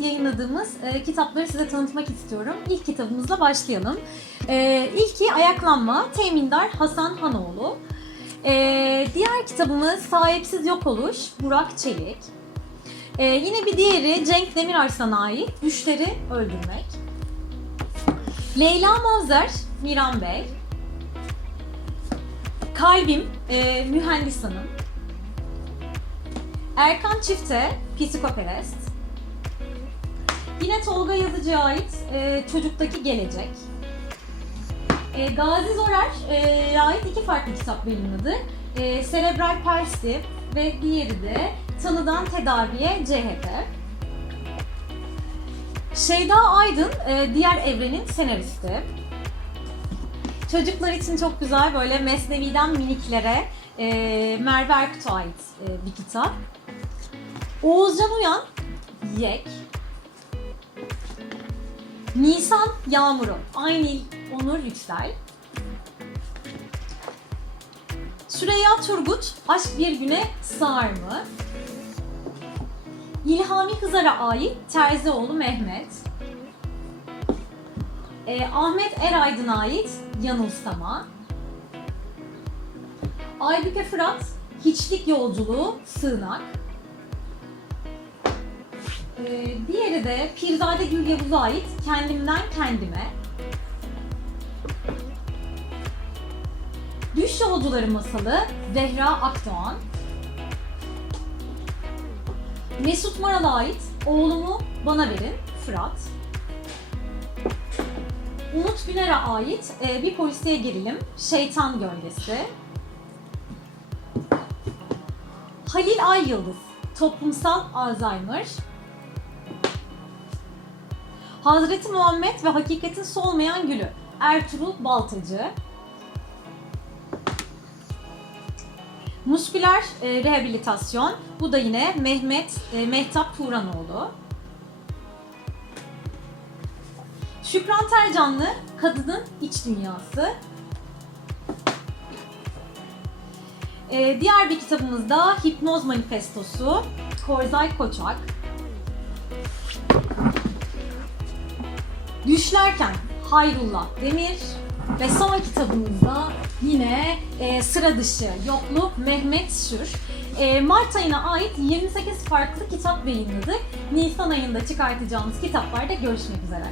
yayınladığımız e, kitapları size tanıtmak istiyorum. İlk kitabımızla başlayalım. E, ilki Ayaklanma, Temindar Hasan Hanoğlu. E, diğer kitabımız Sahipsiz Yok Oluş, Burak Çelik. E, yine bir diğeri Cenk Demirarslan'a ait Düşleri Öldürmek. Leyla Mavzer, Miran Bey. Kalbim, e, Mühendis Hanım. Erkan Çifte, Psikoperest. Yine Tolga Yazıcı'ya ait e, Çocuktaki Gelecek. E, Gazi Zorer'e ait iki farklı kitap yayınladı. E, Serebral Palsi ve diğeri de Tanıdan Tedaviye CHP. Şeyda Aydın, e, Diğer Evrenin senaristi. Çocuklar için çok güzel böyle Mesnevi'den miniklere e, Merve Erkut'a ait e, bir kitap. Oğuzcan Uyan, Yek. Nisan Yağmuru, Aynil Onur Yüksel. Süreyya Turgut, Aşk Bir Güne Sığar mı? İlhami Hızar'a ait Terzioğlu Mehmet. Ee, Ahmet Eraydın'a ait Yanılsama. Aybüke Fırat, Hiçlik Yolculuğu Sığınak. Ee, diğeri de Pirzade Gül Yavuz'a ait Kendimden Kendime. Düş Yolcuları Masalı Zehra Akdoğan. Mesut Maral'a ait Oğlumu Bana Verin Fırat. Umut Güner'e ait e, bir polisiye gerilim Şeytan Gölgesi. Halil Ay Yıldız Toplumsal Alzheimer. Hazreti Muhammed ve Hakikatin Solmayan Gülü Ertuğrul Baltacı. Musküler e, rehabilitasyon. Bu da yine Mehmet e, Mehtap Turanoğlu. Şükran Tercanlı Kadının İç Dünyası. E, diğer bir kitabımız da Hipnoz Manifestosu. Korzay Koçak. Düşlerken Hayrullah Demir ve son kitabımızda yine e, sıra dışı yokluk Mehmet Şür. E, Mart ayına ait 28 farklı kitap yayınladık. Nisan ayında çıkartacağımız kitaplarda görüşmek üzere.